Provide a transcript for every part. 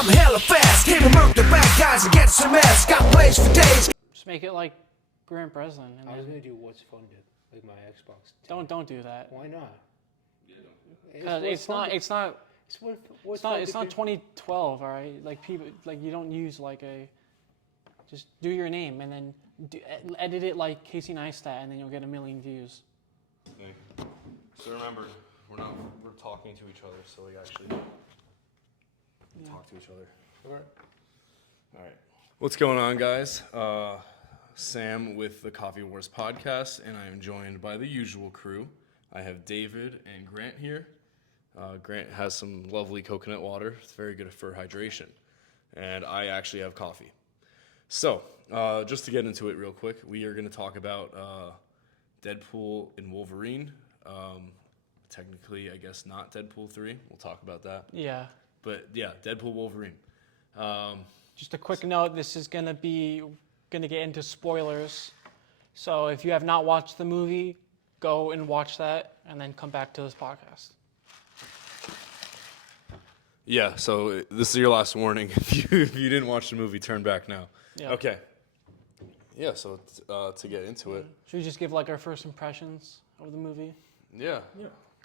I'm hella fast, came to murk the bad guys and get some ass. Got plays for days. Just make it like Grant Breslin. And I was gonna do What's Fun Did, like my Xbox. don't do that. Why not? Because it's not 2012, all right? Like people, like you don't use like a. Just do your name and then edit it like Casey Neistat, and then you'll get 1 million views. So remember, we're talking to each other, so we actually talk to each other. All right. What's going on, guys? Sam with the Coffee Wars podcast, and I am joined by the usual crew. I have David and Grant here. Grant has some lovely coconut water. It's very good for hydration. And I actually have coffee. So, just to get into it real quick, we are going to talk about Deadpool and Wolverine. Technically, I guess not Deadpool 3. We'll talk about that. Yeah. But yeah, Deadpool, Wolverine. Just a quick note, this is going to get into spoilers. So if you have not watched the movie, go and watch that and then come back to this podcast. Yeah, so this is your last warning. If you didn't watch the movie, turn back now. Yeah. Okay. Yeah, so to get into it. Should we just give like our first impressions of the movie? Yeah.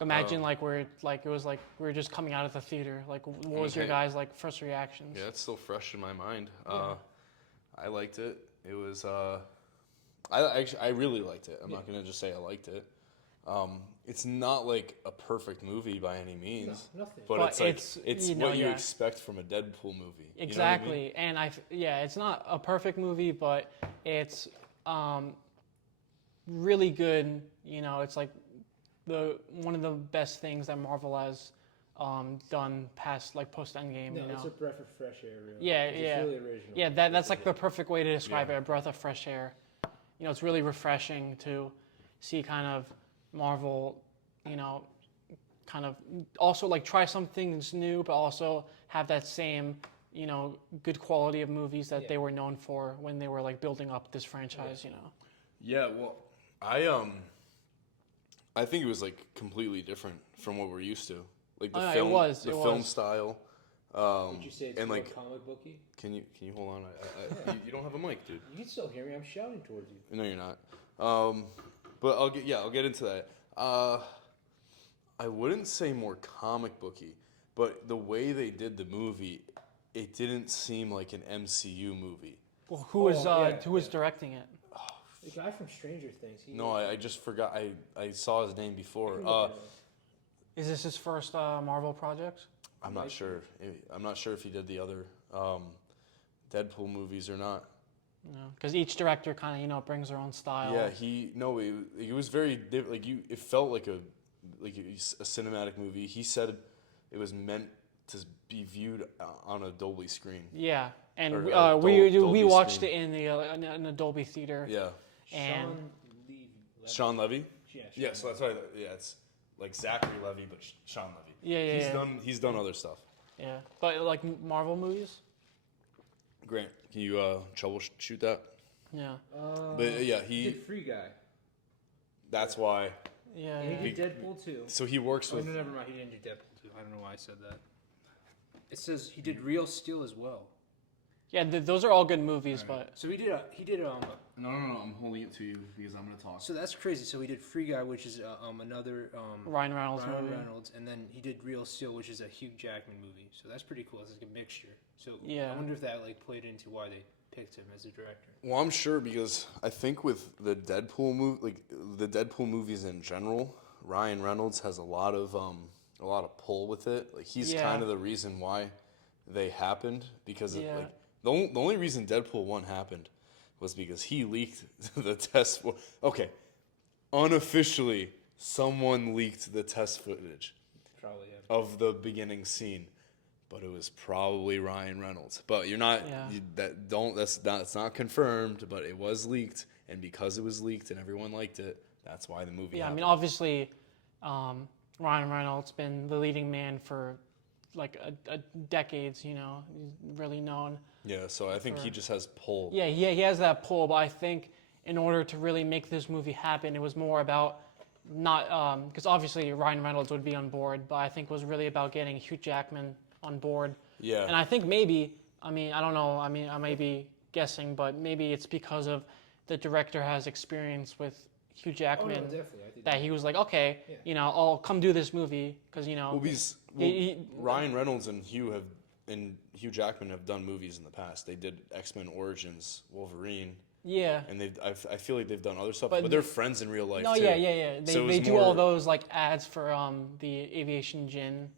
Imagine like it was like we were just coming out of the theater. Like what was your guys' like first reactions? Yeah, it's still fresh in my mind. I liked it. It was I really liked it. I'm not gonna just say I liked it. It's not like a perfect movie by any means. No, nothing. But it's what you expect from a Deadpool movie. Exactly. You know what I mean? And it's not a perfect movie, but it's really good. You know, it's like one of the best things that Marvel has done past like post Endgame. No, you know? it's a breath of fresh air. Really. Yeah, It's really original. Yeah, that's like the perfect way to describe it. A breath of fresh air. You know, it's really refreshing to see kind of Marvel, you know, kind of also like try something that's new, but also have that same, you know, good quality of movies that they were known for when they were like building up this franchise, you know. Yeah, well, I think it was like completely different from what we're used to. Like the film style. Would you say it's and more like comic booky? Can you hold on? You don't have a mic, dude. You can still hear me. I'm shouting towards you. No, you're not. But I'll get into that. I wouldn't say more comic booky, but the way they did the movie, it didn't seem like an MCU movie. Well, who was directing it? The guy from Stranger Things. I just forgot. I saw his name before. Is this his first Marvel project? I'm not sure. I'm not sure if he did the other Deadpool movies or not. No, because each director kind of, you know, brings their own style. Yeah, it was very like it felt like a cinematic movie. He said it was meant to be viewed on a Dolby screen. Yeah, and Dolby we watched screen. it in the Dolby theater. Yeah. And Sean Levy. Yeah, So that's right. Yeah, it's like Zachary Levy, but Sean Levy. Yeah. He's done other stuff. Yeah, but like Marvel movies. Grant, can you troubleshoot that? Yeah. But yeah, he did Free Guy. That's why. Yeah. And he did Deadpool 2. So he works with. No, never mind. He didn't do Deadpool 2. I don't know why I said that. It says he did Real Steel as well. Yeah, those are all good movies, but so he did No, I'm holding it to you because I'm gonna talk. So that's crazy. So he did Free Guy, which is another Ryan Reynolds movie. And then he did Real Steel, which is a Hugh Jackman movie. So that's pretty cool. It's like a mixture. So yeah. I wonder if that like played into why they picked him as a director. Well, I'm sure because I think with the Deadpool movie, like the Deadpool movies in general, Ryan Reynolds has a lot of pull with it. Like he's kind of the reason why they happened because like the only reason Deadpool 1 happened was because he leaked the test. Okay, unofficially, someone leaked the test footage of the beginning scene, but it was probably Ryan Reynolds. But you're not that's not confirmed, but it was leaked, and because it was leaked and everyone liked it, that's why the movie happened. I mean, obviously, Ryan Reynolds been the leading man for like a decades, you know, he's really known. Yeah, so I think he just has pull. Yeah, he has that pull, but I think in order to really make this movie happen, it was more about not, because obviously Ryan Reynolds would be on board, but I think it was really about getting Hugh Jackman on board. Yeah. And I think maybe, I mean, I don't know. I mean, I may be guessing, but maybe it's because of the director has experience with Hugh Jackman definitely. I think that he was like, okay, I'll come do this movie because Ryan Reynolds and Hugh Jackman have done movies in the past. They did X-Men Origins, Wolverine. Yeah. And I feel like they've done other stuff, but they're friends in real life no, too. yeah. They do all those like ads for the Aviation Gin.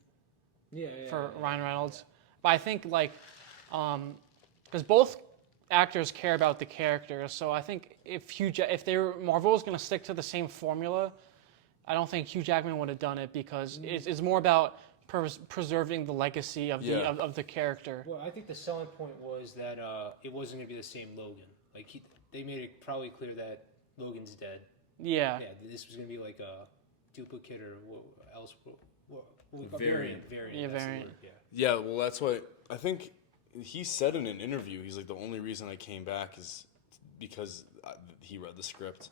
For Ryan Reynolds. But I think like, because both actors care about the character, so I think if Marvel was going to stick to the same formula, I don't think Hugh Jackman would have done it because it's more about preserving the legacy of the character. Well, I think the selling point was that it wasn't going to be the same Logan. Like they made it probably clear that Logan's dead. Yeah. Yeah, this was going to be like a duplicate or what else. A variant. Yeah, variant. Yeah, well, that's what I think he said in an interview. He's like, the only reason I came back is because he read the script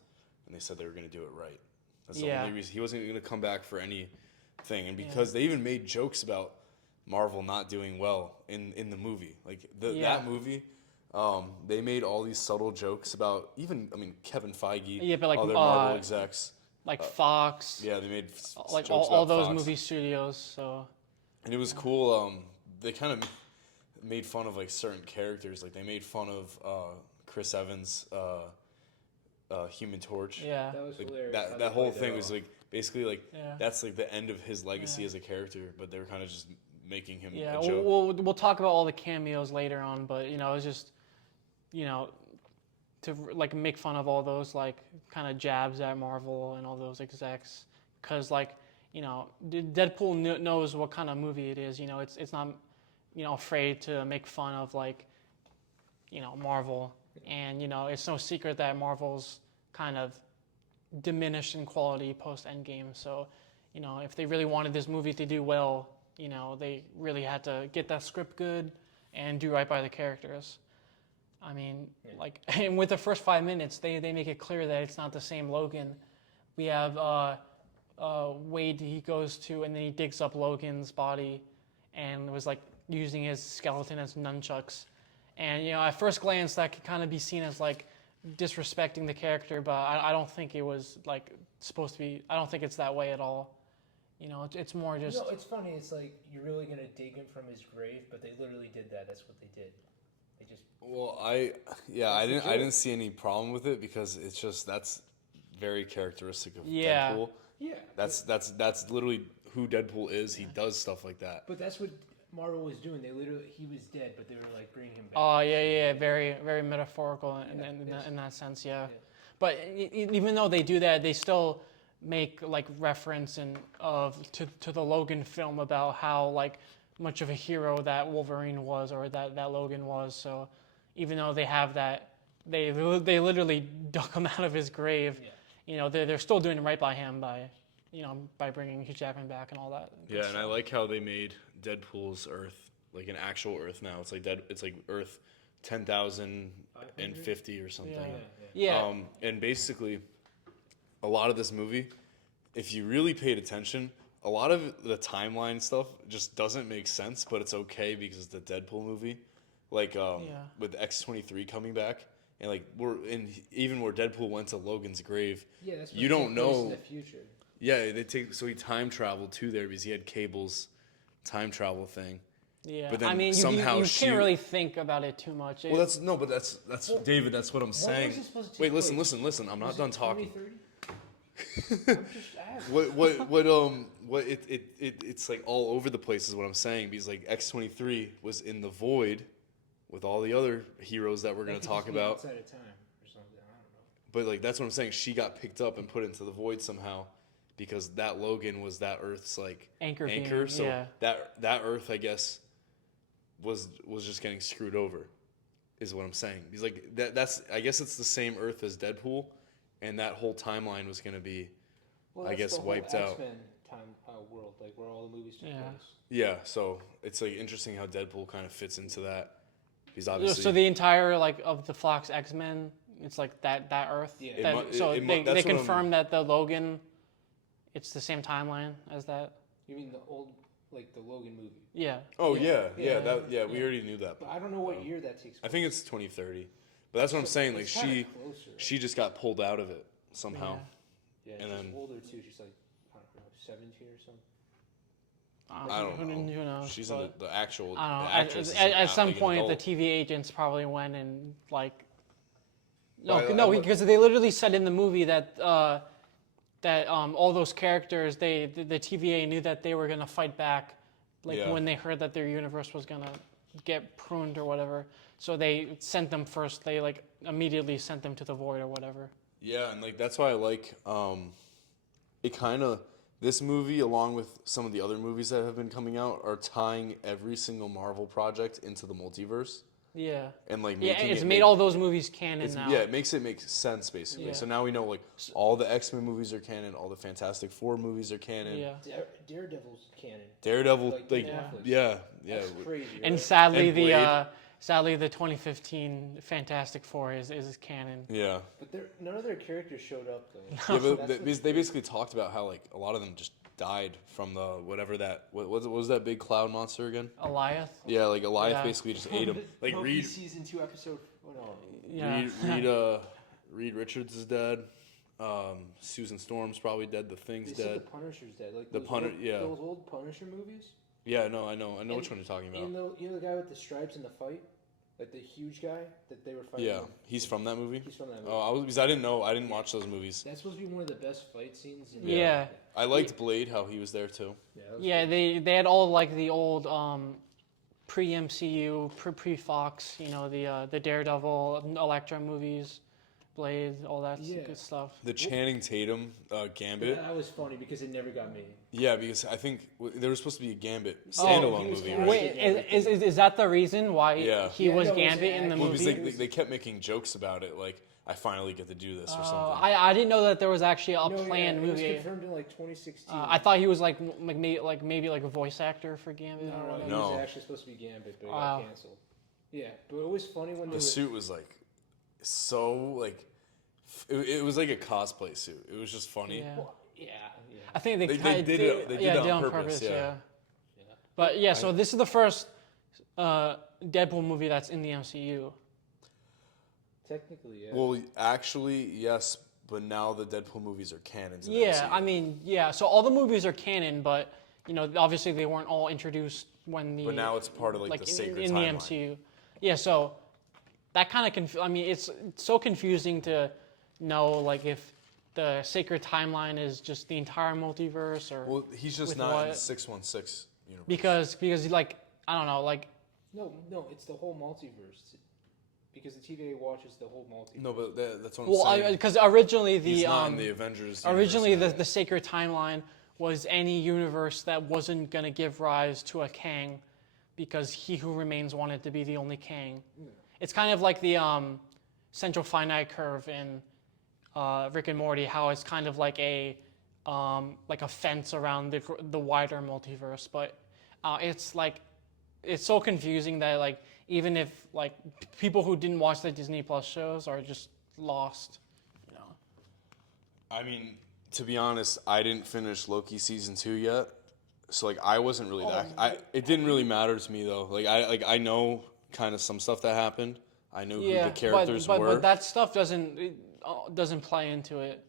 and they said they were going to do it right. That's the only reason. He wasn't going to come back for anything. And because they even made jokes about Marvel not doing well in the movie. Like, that movie, they made all these subtle jokes about Kevin Feige, but like, other Marvel execs. Like Fox. Yeah, they made like jokes all about those Fox. movie studios. So. And it was cool. They kind of made fun of like certain characters. Like they made fun of Chris Evans, Human Torch. Yeah. That was like, hilarious. that whole thing was like basically like Yeah. that's like the end of his legacy as a character. But they were kind of just making him Yeah. a joke. We'll talk about all the cameos later on, but it was just to like make fun of all those like kind of jabs at Marvel and all those execs, because like Deadpool knows what kind of movie it is. It's not afraid to make fun of like Marvel, and it's no secret that Marvel's kind of diminished in quality post Endgame. So if they really wanted this movie to do well, they really had to get that script good and do right by the characters. I mean, like, and with the first 5 minutes, they make it clear that it's not the same Logan. We have Wade, he goes to, and then he digs up Logan's body and was like using his skeleton as nunchucks. And, at first glance, that could kind of be seen as like disrespecting the character, but I don't think it was like supposed to be, I don't think it's that way at all. It's more just. No, it's funny. It's like you're really gonna dig him from his grave, but they literally did that. That's what they did. They just. Well, I didn't see any problem with it because it's just that's very characteristic of Deadpool. Yeah. That's literally who Deadpool is. He does stuff like that. But that's what Marvel was doing. He was dead, but they were like bringing him back. Oh yeah, very very metaphorical in that sense, yeah. But even though they do that, they still make like reference to the Logan film about how like much of a hero that Wolverine was or that Logan was. So even though they have that, they literally dug him out of his grave. Yeah. They're still doing right by him by bringing Hugh Jackman back and all that. Yeah, and I like how they made Deadpool's Earth like an actual Earth now. It's like Earth 10,050 or something. Yeah. And basically, a lot of this movie, if you really paid attention, a lot of the timeline stuff just doesn't make sense, but it's okay because it's the Deadpool movie. Like with X-23 coming back, and like even where Deadpool went to Logan's grave. Yeah, that's what you don't know. In the future. Yeah, he time traveled to there because he had Cable's time travel thing. Yeah, but then I mean, somehow you can't really think about it too much. Well, that's David. That's what I'm saying. Wait, listen. I'm not done talking. It's like all over the place is what I'm saying, because like X-23 was in the void with all the other heroes that we're going to talk about. Outside of time or something, I don't know. But like that's what I'm saying. She got picked up and put into the void somehow because that Logan was that Earth's like anchor. Being, so yeah. that Earth, I guess, was just getting screwed over, is what I'm saying. He's like that's I guess it's the same Earth as Deadpool, and that whole timeline was going to be, I guess, wiped out. X-Men time world, like where all the movies took place. Yeah, so it's like interesting how Deadpool kind of fits into that. He's obviously so the entire like of the Fox X-Men, it's like that Earth. Yeah. They confirmed that the Logan, it's the same timeline as that. You mean the old like the Logan movie. Yeah. Oh Yeah. yeah, we already knew that. But I don't know what year that takes place. I think it's 2030. But that's what I'm saying. Like It's kinda closer, right? she just got pulled out of it somehow. Yeah, and she's then- older too. She's like, I don't know, 17 or something. I don't know. Who knows? She's in the actual. I don't know. The actress is At some like an point, the adult. TV agents probably went and like. Well, No, I- because they literally said in the movie that all those characters, the TVA knew that they were gonna fight back, like Yeah. when they heard that their universe was gonna get pruned or whatever. So they sent them first. They like immediately sent them to the void or whatever. Yeah, and like that's why I like it kind of this movie along with some of the other movies that have been coming out are tying every single Marvel project into the multiverse Yeah. and like Yeah, making it's it made all those movies canon now. yeah, it makes sense basically. Yeah. So now we know like all the X-Men movies are canon, all the Fantastic Four movies are canon. Yeah. Daredevil's canon. Daredevil Like, like Netflix. yeah. That's crazy. And right? sadly, And Blade. sadly the 2015 Fantastic Four is canon. Yeah. But none of their characters showed up though. Yeah, but That's they basically talked about how like a lot of them just died from the whatever that what was that big cloud monster again? Eliath. Yeah, like Elias Yeah. basically just ate him. Like Loki Reed season 2 episode. Oh no. Yeah. Reed Richards is dead. Susan Storm's probably dead. The Thing's They said dead. the Punisher's dead. Like The those old Punisher movies. Yeah, no, I know which one you're talking about. You know the guy with the stripes in the fight, like the huge guy that they were fighting. Yeah, he's from that movie. He's from that movie. Oh, because I didn't know. I didn't watch those movies. That's supposed to be one of the best fight scenes. In Yeah. I liked Blade, how he was there too. that was Yeah, they had all like the old pre MCU, pre Fox, you know, the Daredevil, Elektra movies, Blade, all that good stuff. The Channing Tatum Gambit. That was funny because it never got made. Yeah, because I think there was supposed to be a Gambit he standalone was movie, Gambit. right? Wait, is that the reason why Yeah. he Yeah, was no, it was Gambit in the Well, movie? because they kept making jokes about it, like I finally get to do this or something. I didn't know that there was actually a No, planned it was movie. confirmed in like 2016. I thought he was like maybe like a voice actor for Gambit. or no, whatever. he No. was actually supposed to be Gambit, but it Wow. got canceled. Yeah, but it was funny when they The suit was like so like it was like a cosplay suit. It was just funny. Yeah. Yeah. I think they They kinda did it- they did it on on purpose, yeah. But yeah, so this is the first Deadpool movie that's in the MCU. Technically, yeah. Well, actually, yes, but now the Deadpool movies are canon. To the Yeah, MCU. I mean, yeah. So all the movies are canon, but you know, obviously they weren't all introduced when the. But now it's part of like the sacred in timeline. the MCU. Yeah, so that kind of I mean, it's so confusing to know like if the sacred timeline is just the entire multiverse or Well, he's just with not in the what? 616 universe. because like I don't know like No, it's the whole multiverse. Because the TVA watches the whole multiverse. No, but that's what I'm saying. because originally He's the not in the Avengers. originally universe the sacred timeline was any universe that wasn't going to give rise to a Kang because He Who Remains wanted to be the only Kang. It's kind of like the central finite curve in Rick and Morty, how it's kind of like a fence around the wider multiverse, but it's so confusing that like even if like people who didn't watch the Disney Plus shows are just lost, you know. I mean, to be honest, I didn't finish Loki season 2 yet, so like I wasn't really it didn't really matter to me though. Like I know kind of some stuff that happened. I knew who the characters were. But that stuff doesn't play into it.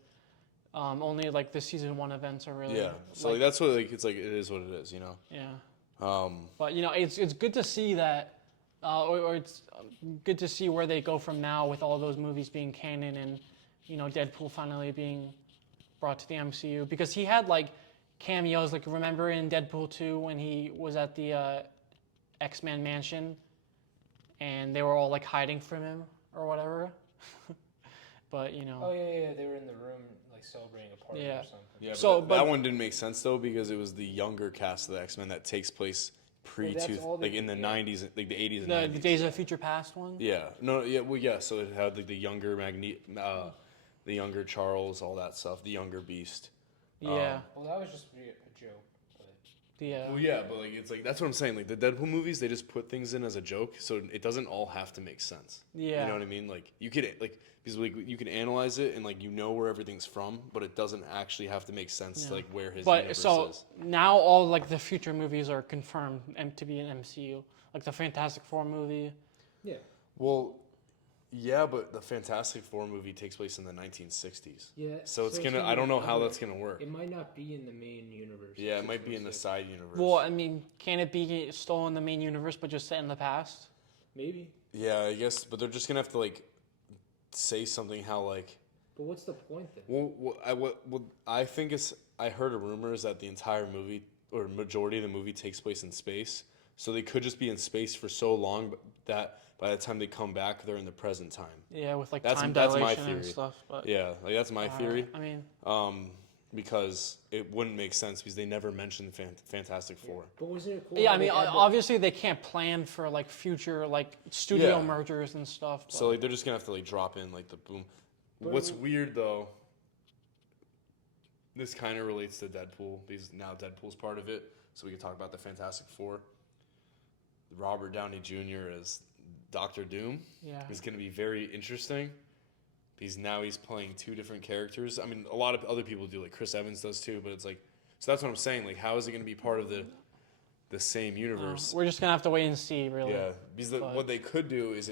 Only like the season 1 events are really. Yeah, so like that's what like it's like it is what it is, you know. Yeah. But you know, it's good to see that, or it's good to see where they go from now with all those movies being canon and, you know, Deadpool finally being brought to the MCU because he had like cameos. Like remember in Deadpool 2 when he was at the X-Men mansion, and they were all like hiding from him or whatever. But you know. Oh yeah, they were in the room like celebrating a party Yeah. or something. Yeah, So, but but- that one didn't make sense though because it was the younger cast of the X-Men that takes place that's all they- like in the yeah. 90s, like the 80s and The 90s. Days of Future Past one. Yeah, no, yeah, well, yeah. So it had like the younger the younger Charles, all that stuff, the younger Beast. Yeah. Well, that was just a joke. But Well, yeah, but like it's like that's what I'm saying. Like the Deadpool movies, they just put things in as a joke, so it doesn't all have to make sense. Yeah. You know what I mean? Like you could like because like you can analyze it and like you know where everything's from, but it doesn't actually have to make sense to like where his universe is. Now all like the future movies are confirmed to be an MCU, like the Fantastic Four movie. Yeah. Well, yeah, but the Fantastic Four movie takes place in the 1960s. Yeah. So it's gonna. I don't know how that's gonna work. It might not be in the main universe. Yeah, it might be in the side universe. Well, I mean, can it be still in the main universe but just set in the past? Maybe. Yeah, I guess, but they're just gonna have to like say something how like. But what's the point then? What I think is I heard a rumor is that the entire movie or majority of the movie takes place in space, so they could just be in space for so long that by the time they come back, they're in the present time. Yeah, with like That's time my dilation theory. and stuff. But Yeah, like that's my theory. I mean, Because it wouldn't make sense because they never mentioned Fantastic Four. But wasn't it cool? yeah, how I mean, they had obviously they can't plan for like future like studio Yeah. mergers and stuff. But So like they're just gonna have to like drop in like the boom. What's weird though, this kind of relates to Deadpool because now Deadpool's part of it, so we can talk about the Fantastic Four. Robert Downey Jr. as Doctor Doom yeah, is gonna be very interesting. Because now he's playing two different characters. I mean, a lot of other people do, like Chris Evans does too. But it's like, so that's what I'm saying. Like, how is it going to be part of the same universe? we're just gonna have to wait and see, really. Yeah, because what they could do is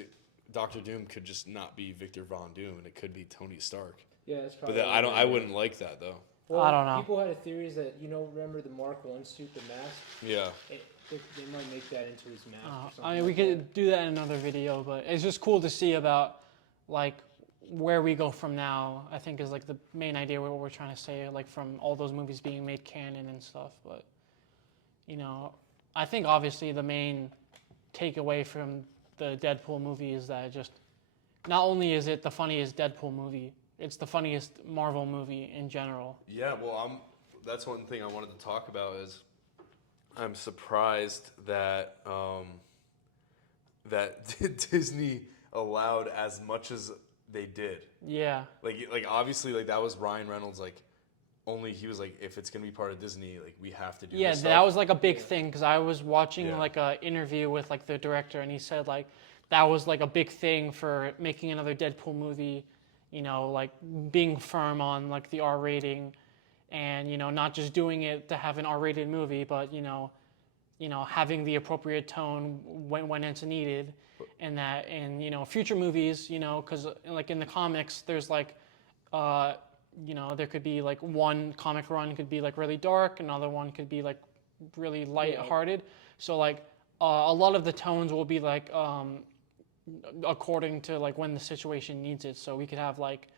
Doctor Doom could just not be Victor Von Doom, and it could be Tony Stark. Yeah, that's But probably. I wouldn't like that though. Well, I don't know. People had a theory that remember the Mark I suit, the mask. Yeah. They might make that into his mask. Or something I mean, we like could do that in another video, but it's just cool to see about like where we go from now. I think is like the main idea what we're trying to say, like from all those movies being made canon and stuff. But I think obviously the main takeaway from the Deadpool movie is that just not only is it the funniest Deadpool movie, it's the funniest Marvel movie in general. Yeah. Well, that's one thing I wanted to talk about is I'm surprised that that Disney allowed as much as they did. Yeah. Like obviously like that was Ryan Reynolds like only he was like if it's gonna be part of Disney like we have to do Yeah, this that stuff. was like a big thing because I was watching Yeah. like a interview with like the director and he said like that was like a big thing for making another Deadpool movie, like being firm on like the R rating and not just doing it to have an R-rated movie, but having the appropriate tone when it's needed, and that in future movies, because like in the comics, there's like, there could be like one comic run could be like really dark, another one could be like really light-hearted. So like a lot of the tones will be like according to like when the situation needs it. So we could have like,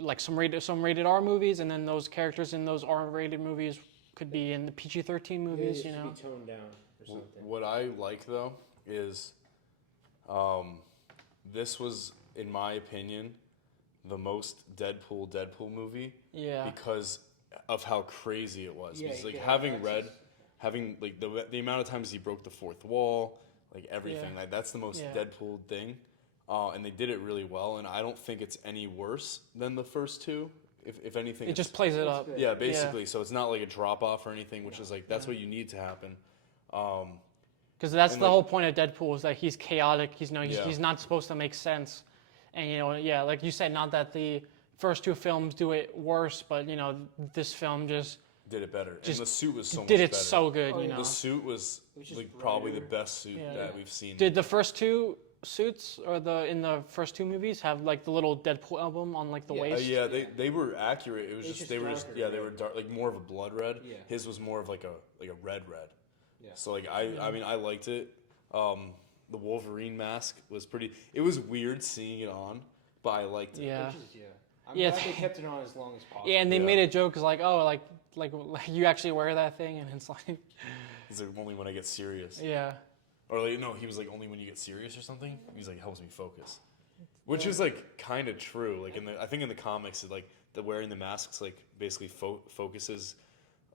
like some rated R movies, and then those characters in those R-rated movies could be in the PG-13 movies. It should be toned down or something. What I like though is this was in my opinion the most Deadpool movie. Yeah. Because of how crazy it was. Yeah, Because like yeah, having like the amount of times he broke the fourth wall, like everything, Yeah. like that's the most Yeah. Deadpool thing. And they did it really well, and I don't think it's any worse than the first two. If anything, It just plays it up. good. yeah, basically. So it's not like a drop off or anything, which is like that's what you need to happen. Because that's And, the like- whole point of Deadpool is that he's chaotic. He's Yeah. he's not supposed to make sense, and like you said, not that the first two films do it worse, but this film just Did it better, Just and the suit was so much did it better. so good. Oh, yeah. The suit was was just like probably the brighter. best suit Yeah. that we've seen. Did the first two suits or in the first two movies have like the little Deadpool emblem on like the waist? Yeah, they were accurate. It was It's just just they were just darker, they right? were dark, like more of a blood red. Yeah. His was more of like a red. Yeah. So like I mean I liked it. The Wolverine mask was pretty. It was weird seeing it on, but I liked it. Yeah. Which is, I'm Yeah, glad they it's- kept it on as long as possible. Yeah, and they Yeah. made a joke, 'cause like, oh, like you actually wear that thing, and it's like, He's like only when I get serious, yeah, or like no, he was like only when you get serious or something. He's like helps me focus, which is like kind of true. Like I think in the comics, like the wearing the masks like basically focuses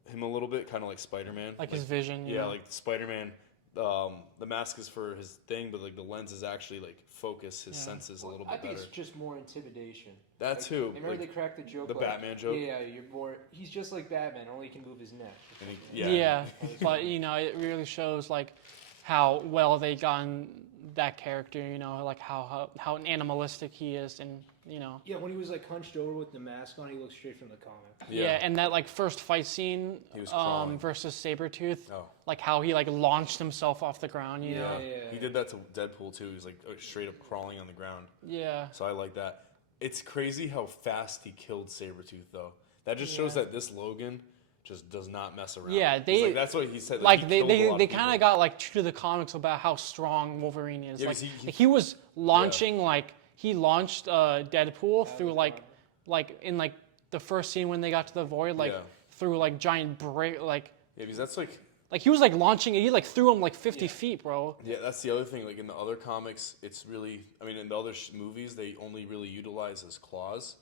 him a little bit, kind of like Spider-Man. like his vision. Yeah, like Spider-Man the mask is for his thing, but like the lens is actually like focus his senses a little bit I think better. it's just more intimidation. That too. Remember like, they cracked the joke. the like, Batman joke? Yeah, you're more. He's just like Batman, only he can move his neck. and Yeah, but you know, it really shows like how well they gotten that character. You know, like how animalistic he is, and you know. Yeah, when he was like hunched over with the mask on, he looked straight from the comic. Yeah, and that like first fight scene He was crawling. versus Sabretooth, Oh. like how he like launched himself off the ground. You know. He did that to Deadpool too. He was like straight up crawling on the ground. Yeah. So I like that. It's crazy how fast he killed Sabretooth though. That just shows that this Logan just does not mess around. Yeah, It's like, that's what he said. Like he they killed a lot of kind of people. got like true to the comics about how strong Wolverine is. Yeah, like because he was launching like he launched Deadpool through like in like the first scene when they got to the void like through like giant break like. Yeah, because that's like. Like he was like launching it. He like threw him like 50 feet, bro. Yeah, that's the other thing. Like in the other comics, it's really. I mean, in the other movies, they only really utilize his claws.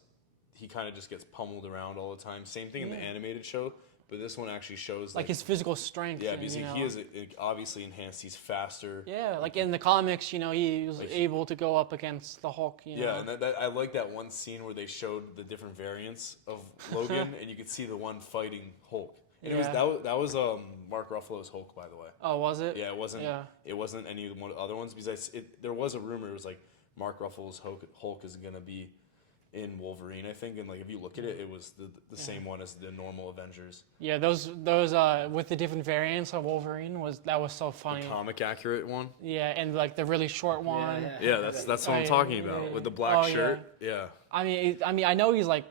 He kind of just gets pummeled around all the time. Same thing in the animated show, but this one actually shows like his physical strength. Yeah, and, because you know. he is obviously enhanced. He's faster. Yeah, like in the comics, you know, he was able to go up against the Hulk. You know? Yeah, and that I like that one scene where they showed the different variants of Logan, and you could see the one fighting Hulk. And it was that was Mark Ruffalo's Hulk, by the way. Oh, was it? Yeah, it wasn't. Yeah. It wasn't any of the other ones because there was a rumor. It was like Mark Ruffalo's Hulk is gonna be in Wolverine, I think, and like if you look at it, it was the same one as the normal Avengers. Yeah, those with the different variants of Wolverine was so funny. The comic accurate one. Yeah, and like the really short one. Yeah, that's what I'm talking about with the black shirt. Yeah. I mean, I know he's like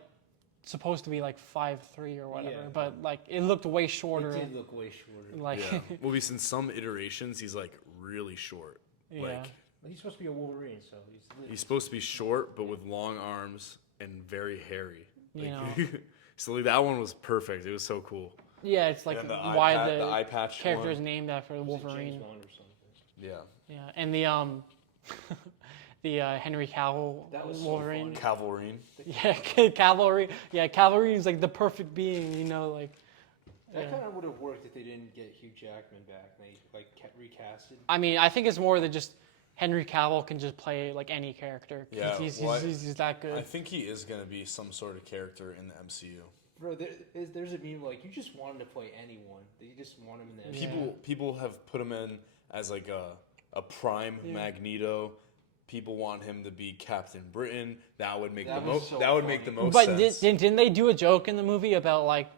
supposed to be like 5'3" or whatever, but like it looked way shorter. It did look way shorter. Like Yeah. Well, because in some iterations, he's like really short. Yeah. Like He's supposed to be a Wolverine, so he's supposed to be short, but with long arms and very hairy. You know. So like, that one was perfect. It was so cool. Yeah, it's like And the why eye the eye patch character is one. named after Wolverine. James Bond or something. Yeah. Yeah, and the Henry Cavill That was so Wolverine. funny. Cavalry. Yeah, Cavalry. Yeah, Cavalry is like the perfect being, you know, like. That kind of would have worked if they didn't get Hugh Jackman back. They like recasted. I mean, I think it's more than just Henry Cavill can just play like any character. Yeah, he's that good. I think he is gonna be some sort of character in the MCU. Bro, there's a meme like you just want him to play anyone. You just want him in there. People have put him in as like a prime Magneto. People want him to be Captain Britain. That would make the most. so That would funny. make the most But sense. didn't they do a joke in the movie about like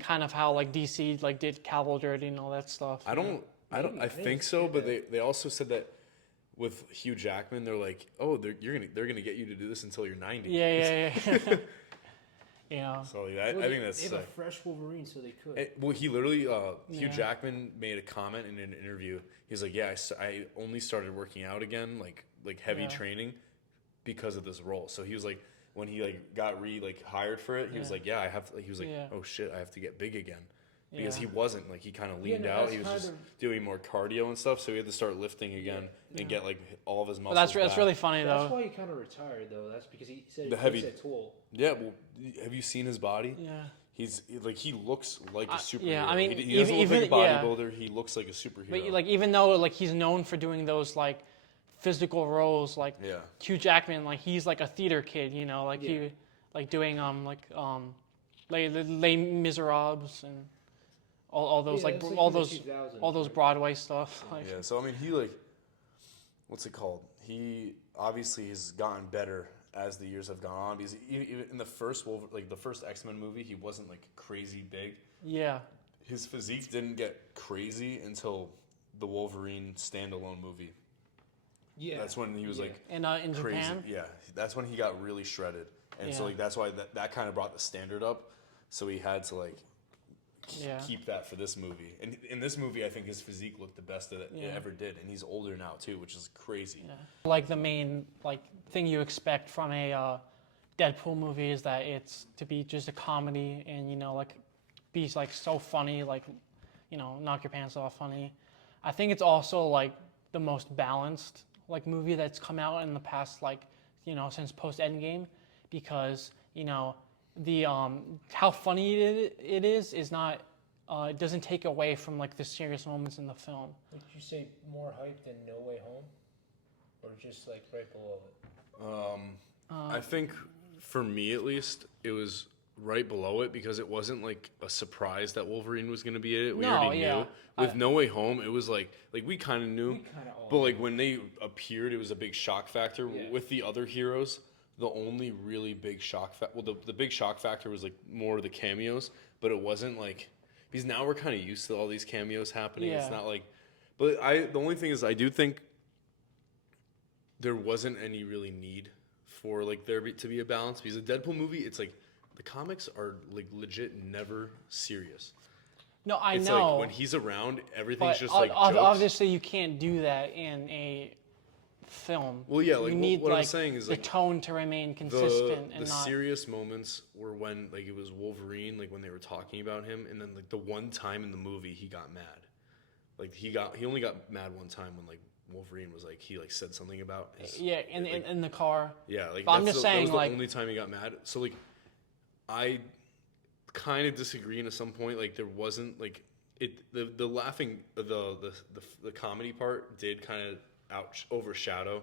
kind of how like DC like did Cavill dirty and all that stuff? I think so, but they also said that with Hugh Jackman, they're like, oh, they're gonna get you to do this until you're 90. Yeah. You know. So I think that's they have a sick. fresh Wolverine, so they could. Well, he literally, Hugh Jackman made a comment in an interview. He's like, yeah, I only started working out again, like heavy training, because of this role. So he was like, when he like got hired for it, he was like, yeah, I have to. He was like, oh shit, I have to get big again. Because he wasn't, like, he kind of leaned out. He was just doing more cardio and stuff, so he had to start lifting again and get, like, all of his muscles That's back. really funny, though. That's why he kind of retired, though. That's because he said The it heavy- takes a toll. Yeah, well, have you seen his body? Yeah. He looks like a superhero. yeah, I mean, he doesn't look like a even- yeah. bodybuilder. He looks like a superhero. But like even though like he's known for doing those like physical roles, like Hugh Jackman, like he's like a theater kid, you know, like he like doing Les Miserables and all those like that's all from the those 2000s, all those right? Broadway stuff. Like, Yeah, so I mean, he what's it called? He obviously has gotten better as the years have gone on. Because even in the first the first X-Men movie, he wasn't like crazy big. yeah. His physique didn't get crazy until the Wolverine standalone movie. Yeah. That's when he was like In crazy. Japan. Yeah, that's when he got really shredded, and so like that's why that kind of brought the standard up. So he had to like keep that for this movie. And in this movie, I think his physique looked the best that it ever did, and he's older now too, which is crazy. Yeah. Like the main like thing you expect from a Deadpool movie is that it's to be just a comedy and you know like be like so funny, like you know knock your pants off funny. I think it's also like the most balanced like movie that's come out in the past like you know since post Endgame, because you know the how funny it is not it doesn't take away from like the serious moments in the film. Would you say more hype than No Way Home, or just like right below it? I think for me at least, it was right below it because it wasn't like a surprise that Wolverine was going to be in it. We already knew. With No Way Home, it was like we kind of knew, but like when they appeared, it was a big shock factor. Yeah. With the other heroes, the only really big shock factor, well, the big shock factor was like more of the cameos, but it wasn't like, because now we're kind of used to all these cameos happening. Yeah. It's not like, but the only thing is I do think there wasn't any really need for like there to be a balance, because the Deadpool movie, it's like the comics are like legit never serious. No, I It's know. like when he's around, everything's but just like jokes. obviously you can't do that in a film. Well, yeah, like you need what like I'm saying is the like tone to remain the consistent and not. serious moments were when like it was Wolverine, like when they were talking about him, and then like the one time in the movie he got mad. Like he only got mad one time when like Wolverine was like he like said something about his, Yeah, in the car. yeah, like But I'm that's just that saying, was the like- only time he got mad. So like I kind of disagree, and at some point like there wasn't like the laughing the comedy part did kind of overshadow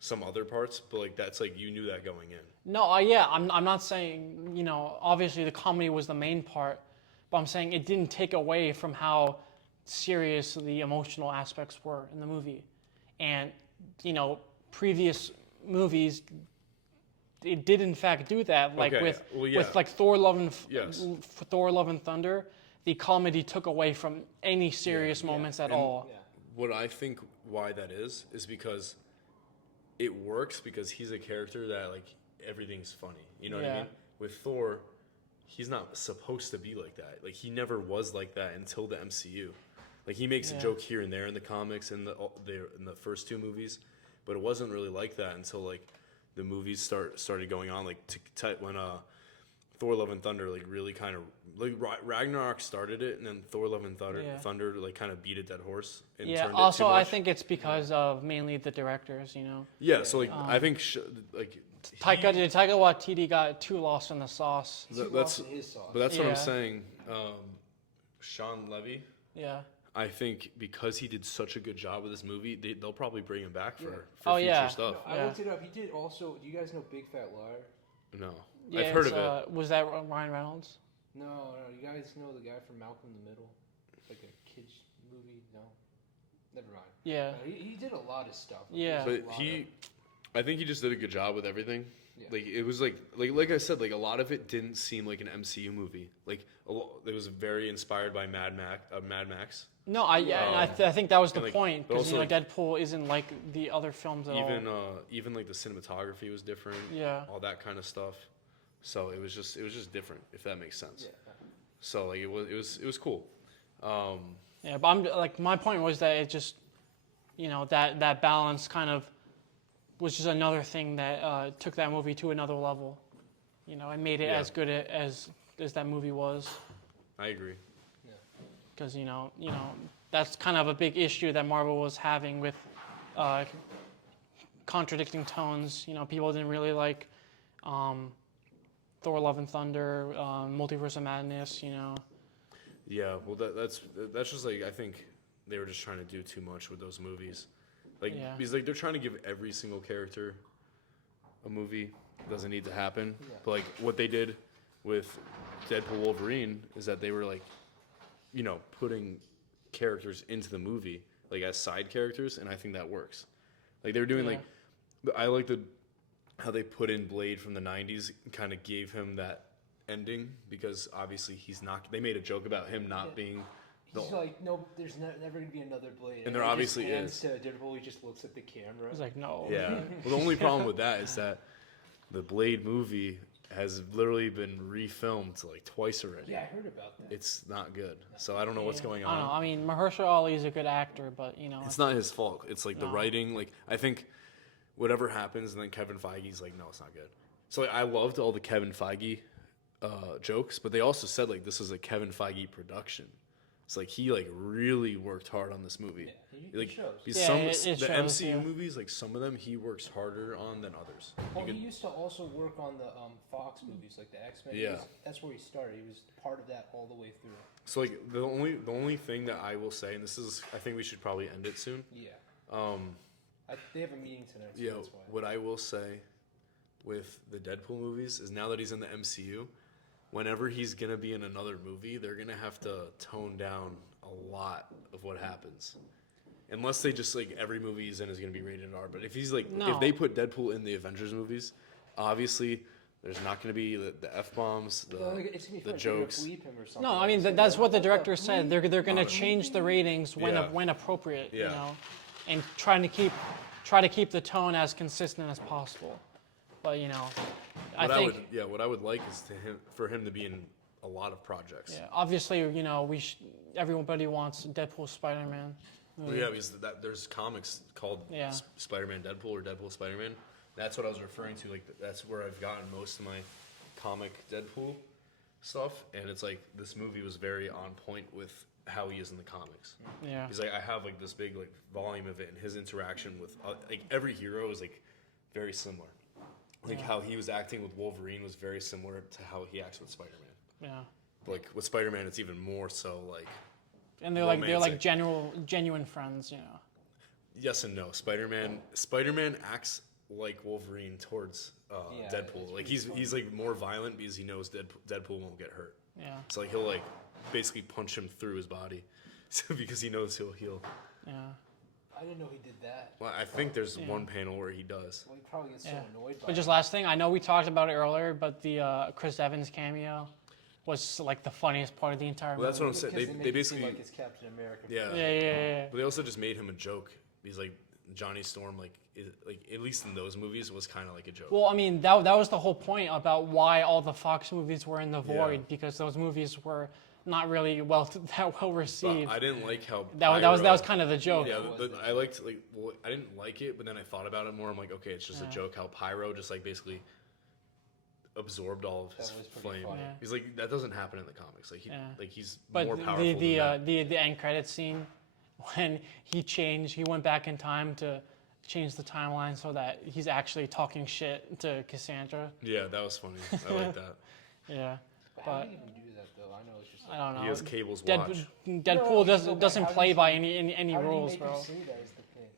some other parts, but like that's like you knew that going in. No, yeah, I'm not saying, you know, obviously the comedy was the main part, but I'm saying it didn't take away from how serious the emotional aspects were in the movie. And, you know, previous movies, it did in fact do that, like Okay, with well, yeah. with like Thor: Love and Yes. Thor: Love and Thunder. The comedy took away from any serious moments at all. Yeah. What I think why that is because it works because he's a character that like everything's funny. You know what I Yeah. mean? With Thor, he's not supposed to be like that. Like he never was like that until the MCU. Like he makes a Yeah. joke here and there in the comics and in the first two movies, but it wasn't really like that until like the movies started going on. Like when Thor: Love and Thunder like really kind of like Ragnarok started it, and then Thor: Love and Thunder like kind of beat a dead horse. And Yeah. turned Also, it too I much. think it's because of mainly the directors. You know, Yeah, so like I think like Taika Waititi got too lost in the sauce. that's his sauce. but that's what Yeah. I'm saying. Sean Levy, Yeah. I think because he did such a good job with this movie, they'll probably bring him back for Oh, future yeah. stuff. I Yeah. looked it up. He did also. Do you guys know Big Fat Liar? No, Yeah, I've heard it's, of it. Was that Ryan Reynolds? No. You guys know the guy from Malcolm in the Middle? It's like a kids movie. No, never mind. Yeah. He did a lot of stuff. Yeah. There's a But lot I think he just did a good job with everything. Yeah. Like it was like I said, like a lot of it didn't seem like an MCU movie. Like it was very inspired by Mad Max. No, I think that was the and, like, point but because you know also, like, Deadpool isn't like the other films at all. Even like the cinematography was different. Yeah. All that kind of stuff. So it was just different, if that makes sense. Yeah. So like it was cool. Yeah, but I'm like my point was that it just, you know, that balance kind of was just another thing that took that movie to another level. You know, and made it Yeah. as good as that movie was. I agree. Because you know that's kind of a big issue that Marvel was having with contradicting tones. You know, people didn't really like Thor: Love and Thunder, Multiverse of Madness. You know. Yeah, well that's just like I think they were just trying to do too much with those movies. Like Yeah. because like they're trying to give every single character a movie. It doesn't need to happen. Yeah. But like what they did with Deadpool Wolverine is that they were like, you know, putting characters into the movie like as side characters, and I think that works. Like they were doing Yeah. like I like how they put in Blade from the 90s, kind of gave him that ending because obviously he's not. They made a joke about him not being. He's like, no, there's never gonna be another Blade. And there he just obviously hands is. To Deadpool, he just looks at the camera. It's like no. Yeah. Well, the only problem with that is that the Blade movie has literally been refilmed like twice already. Yeah, I heard about that. It's not good. So I don't know what's going I don't know. on. I mean, Mahershala Ali is a good actor, but you know. It's not his fault. It's like the No. writing. Like I think whatever happens, and then Kevin Feige's like, no, it's not good. So like, I loved all the Kevin Feige jokes, but they also said like this is a Kevin Feige production. It's like he like really worked hard on this movie. He Like shows. because Yeah, some it the shows, MCU yeah. movies, like some of them, he works harder on than others. Well, he used to also work on the Fox movies, like the X-Men. Yeah. That's where he started. He was part of that all the way through. So like the only thing that I will say, and this is, I think we should probably end it soon. Yeah. They have a meeting tonight, so Yeah, that's why. what I will say with the Deadpool movies is now that he's in the MCU, whenever he's gonna be in another movie, they're gonna have to tone down a lot of what happens. Unless they just like every movie he's in is gonna be rated R. But if he's like, No. if they put Deadpool in the Avengers movies, obviously there's not gonna be the F bombs, It's gonna be fun. the They're gonna jokes. bleep him or something. No, I mean that's what the director said. They're going to change the ratings when Yeah. when appropriate, you Yeah. know, and try to keep the tone as consistent as possible. But you know, I think What I would like is for him to be in a lot of projects. yeah, obviously you know everybody wants Deadpool Spider-Man. Well, yeah, because there's comics called Yeah. Spider-Man Deadpool or Deadpool Spider-Man. That's what I was referring to. Like that's where I've gotten most of my comic Deadpool stuff, and it's like this movie was very on point with how he is in the comics. Yeah. He's like, I have like this big like volume of it, and his interaction with like every hero is like very similar. Like how he was acting with Wolverine was very similar to how he acts with Spider-Man. Yeah. Like with Spider-Man, it's even more so like. And they're like Romantic. genuine friends, you know. Yes and no. Spider-Man acts like Wolverine towards Yeah, Deadpool. it's Like pretty he's like more violent because he knows Deadpool won't get hurt. Yeah. So like he'll like basically punch him through his body, because he knows he'll heal. Yeah. I didn't know he did that. Well, I think there's one panel where he does. Well, he probably gets so Yeah. annoyed by But just it. last thing, I know we talked about it earlier, but the Chris Evans cameo was like the funniest part of the entire Well, that's what movie. I'm saying. Because They make it seem basically like it's Captain America. yeah. Yeah. But they also just made him a joke. He's like Johnny Storm, like at least in those movies, was kind of like a joke. Well, I mean, that was the whole point about why all the Fox movies were in the Yeah. void, because those movies were not really that well But received. I didn't like how That was kind of the joke. Yeah, was but the I liked like I didn't like it, but then I thought about it more. I'm like, okay, it's just a Yeah. joke. How Pyro just like basically absorbed all of his That was pretty flame. funny. Yeah. He's like that doesn't happen in the comics. Like Yeah. he's But more powerful. than that. the end credit scene when he went back in time to change the timeline so that he's actually talking shit to Cassandra. Yeah, that was funny. I like that. Yeah, How but do you even do that though? I know it's just. I don't know. He has Cable's watch. Deadpool doesn't how play does by he- any how did he rules, make bro. him say that is the thing.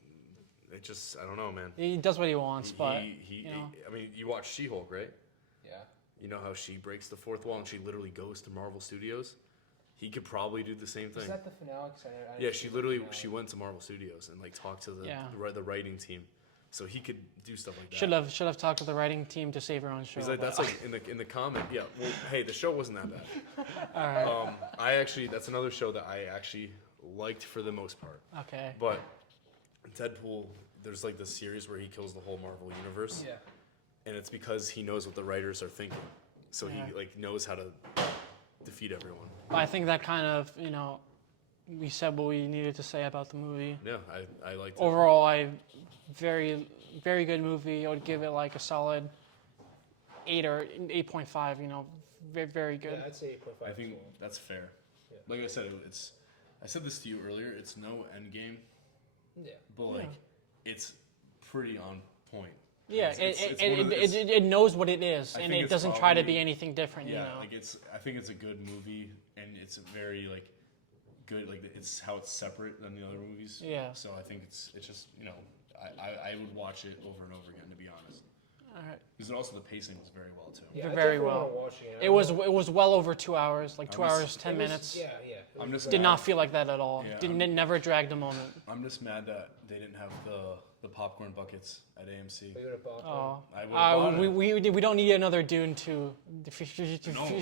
It just I don't know, man. He does what he wants, but He you know. I mean, you watch She-Hulk, right? Yeah. You know how she breaks the fourth wall and she literally goes to Marvel Studios. He could probably do the same Is thing. that the finale? 'Cause I Yeah, didn't she see the literally finale. went to Marvel Studios and like talked to Yeah. the writing team, so he could do stuff like that. Should have talked to the writing team to save her own show. He's like, but- that's like in the comic. Yeah. Well, hey, the show wasn't that bad. all right. That's another show that I actually liked for the most part. Okay. But Deadpool, there's like this series where he kills the whole Marvel universe, Yeah. and it's because he knows what the writers are thinking, so Yeah. he like knows how to defeat everyone. But I think that kind of, you know, we said what we needed to say about the movie. Yeah, I liked it. Overall, very good movie. I would give it like a solid 8 or 8.5. You know, very good. Yeah, I'd say 8.5. I think as well. that's fair. Yeah. Like I said, it's. I said this to you earlier. It's no end game, Yeah. but like, it's pretty on point. Yeah, It's one of the- it's- it knows what it is, I and think it it's doesn't try to be probably- anything different. Yeah, You know. like I think it's a good movie, and it's a very like good. Like it's how it's separate than the other movies. Yeah. So I think it's just I would watch it over and over again, to be honest. All right. Because also the pacing was very well too. Yeah, I Very definitely well. wanna watch it. It was well over 2 hours, like 2 I'm just- hours 10 It was- minutes. Yeah, yeah. It I'm was just Did good. not feel like that at all. Yeah, It never dragged a moment. I'm just mad that they didn't have the popcorn buckets at AMC. We would've bought Oh, I would've bought it. we don't need another Dune 2 No,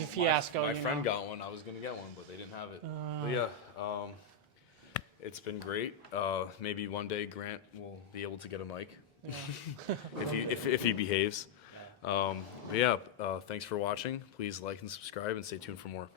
fiasco. My you friend know? got one. I was gonna get one, but they didn't have it. But yeah, it's been great. Maybe one day Grant will be able to get a mic if he behaves. But yeah, thanks for watching. Please like and subscribe and stay tuned for more.